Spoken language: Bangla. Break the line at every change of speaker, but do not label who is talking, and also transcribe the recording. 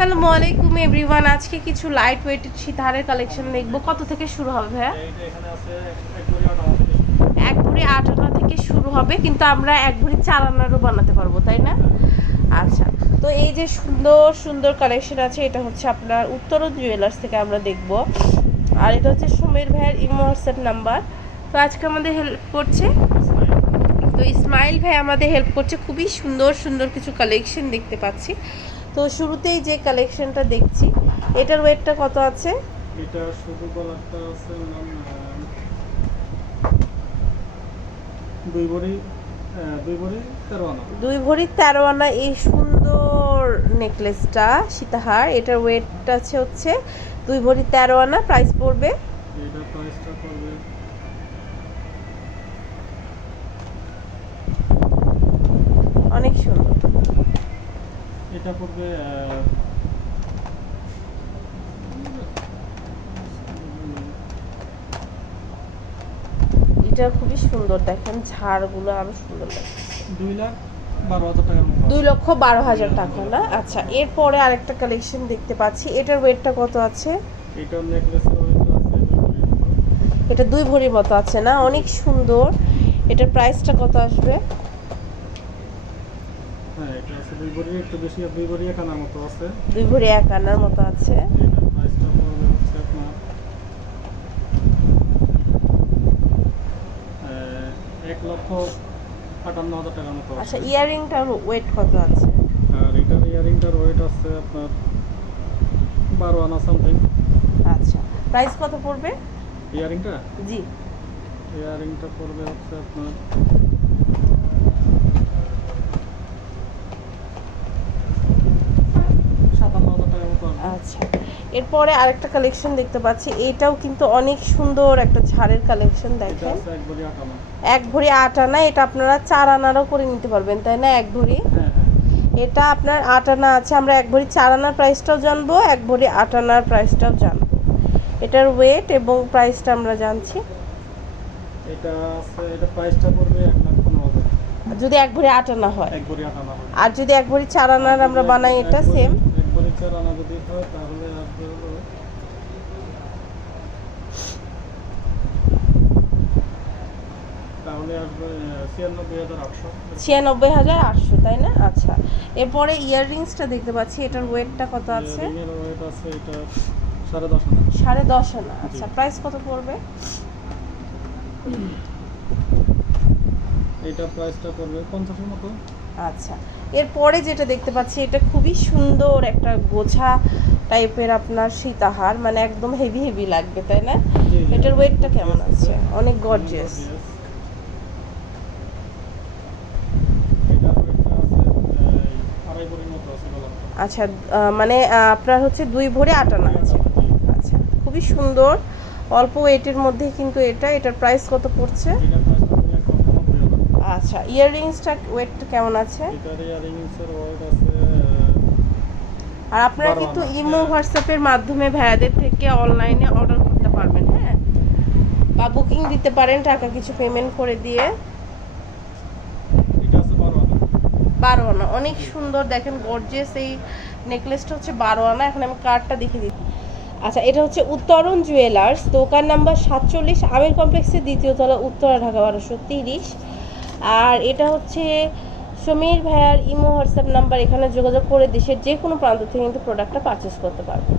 আসসালামু আলাইকুম এভরিওয়ান, আজকে কিছু লাইট ওয়েটেড সীতাহারের কালেকশন দেখব। কত থেকে শুরু হবে
আছে এক ভরি আটা
আনা থেকে শুরু হবে, কিন্তু আমরা এক ভরি চার আনারও বানাতে পারব, তাই না? আচ্ছা তো এই যে সুন্দর সুন্দর কালেকশন আছে, এটা হচ্ছে আপনার উত্তরণ জুয়েলার্স থেকে আমরা দেখব। আর এটা হচ্ছে সমীর ভাইয়ের ইমো নাম্বার। তো আজকে আমাদের হেল্প করছে, তো ইসমাইল ভাই আমাদের হেল্প করছে। খুবই সুন্দর সুন্দর কিছু কালেকশন দেখতে পাচ্ছি। তো শুরুতেই যে কালেকশনটা দেখছি এটার ওয়েটটা কত আছে?
এটা শুধু গলাটা আছে দুই ভরি দুই ভরি তেরো আনা।
দুই ভরি তেরো আনা। এই সুন্দর নেকলেসটা সীতাহার এটার ওয়েটটা আছে হচ্ছে দুই ভরি তেরো আনা। প্রাইস পড়বে?
এটা প্রাইসটা পড়বে
অনেক সুন্দর
এটা পড়বে
এটা খুবই সুন্দর দেখেন ঝাড়গুলো আরও সুন্দর
দুই লাখ
দুই লক্ষ বারো হাজার টাকা না? আচ্ছা এরপরে আরেকটা কালেকশন দেখতে পাচ্ছি। এটার ওয়েটটা কত আছে। এটা দুই ভরির মতো আছে না? অনেক সুন্দর। এটার প্রাইসটা কত আসবে?
হ্যাঁ এটা আছে দুই ভরি একটু বেশি দুই ভরি এক আনার মতো আছে।
দুই ভরি এক আনার মতো আছে।
প্রাইসটা পড়বে হচ্ছে আপনার এক লক্ষ আটান্ন হাজার টাকার মতো
আচ্ছা ইয়ারিংটার ওয়েট কত আছে?
আর এটার ইয়ারিংটার ওয়েট আছে আপনার বারো আনা সামথিং
আচ্ছা প্রাইস কত পড়বে?
ইয়ারিংটা?
জি।
ইয়ারিংটা পড়বে হচ্ছে আপনার সাতান্ন হাজার টাকার মতো আসবে
আচ্ছা। এরপরে আরেকটা কালেকশন দেখতে পাচ্ছি। এটাও কিন্তু অনেক সুন্দর একটা ছাড়ের কালেকশন দেখেন।
এক ভরি আট আনা।
এটা আপনারা চার আনারও করে নিতে পারবেন তাই না? এক ভরি?
হ্যাঁ হ্যাঁ।
এটা আপনার আট আনা আছে। আমরা এক ভরি চার আনার প্রাইসটাও জানব এক ভরি আট আনার প্রাইসটাও জানব। এটার ওয়েট এবং প্রাইসটা আমরা জানছি।
এটা এটা প্রাইসটা পড়বে
যদি এক ভরি আট আনা হয়। আর যদি এক ভরি চার আনার আমরা বানাই এটা সেম
চার যদি হয় তাহলে হলো ছিয়ানব্বই হাজার আটশো।
তাই না? আচ্ছা। এরপরে ইয়াররিংসটা দেখতে পাচ্ছি এটার ওয়েটটা কত আছে?
ওয়েট আছে এটা সাড়ে দশ
সাড়ে দশ আনা। আচ্ছা প্রাইস কত পড়বে?
এটা প্রাইসটা পড়বে পঞ্চাশের মতো।
আচ্ছা। এরপরে যেটা দেখতে পাচ্ছি এটা খুবই সুন্দর একটা গোছা টাইপের আপনার সীতাহার মানে একদম হেভি হেভি লাগবে তাই না। এটার ওয়েটটা কেমন আছে? অনেক গর্জিয়াস। আচ্ছা মানে আপনার হচ্ছে দুই ভরে আট আনা আছে। আচ্ছা খুবই সুন্দর। অল্প ওয়েটের মধ্যে কিন্তু এটা এটার প্রাইস কত পড়ছে
এটার প্রাইসটা পড়বে এক লক্ষ নব্বই হাজার।
আচ্ছা ইয়াররিংসটা ওয়েট কেমন আছে? আর আপনারা কিন্তু। ইমো হোয়াটসঅ্যাপের মাধ্যমে ভাইয়াদের থেকে অনলাইনে অর্ডার করতে পারবেন হ্যাঁ? বা বুকিং দিতে পারেন টাকা কিছু পেমেন্ট করে দিয়ে।
এটা আছে বারো আনা।
অনেক সুন্দর। দেখেন গর্জিয়াস এই নেকলেসটা হচ্ছে বারো আনা। এখন আমি কার্ডটা দেখে দিচ্ছি। আচ্ছা এটা হচ্ছে উত্তরণ জুয়েলার্স দোকান নাম্বার সাতচল্লিশ আমির কমপ্লেক্সের দ্বিতীয় তলা উত্তরা ঢাকা বারোশো তিরিশ। আর এটা হচ্ছে সমীর ভাইয়ার ইমো হোয়াটসঅ্যাপ নাম্বার, এখানে যোগাযোগ করে দেশের যে কোনো প্রান্ত থেকে কিন্তু প্রোডাক্টটা পারচেস করতে পারবেন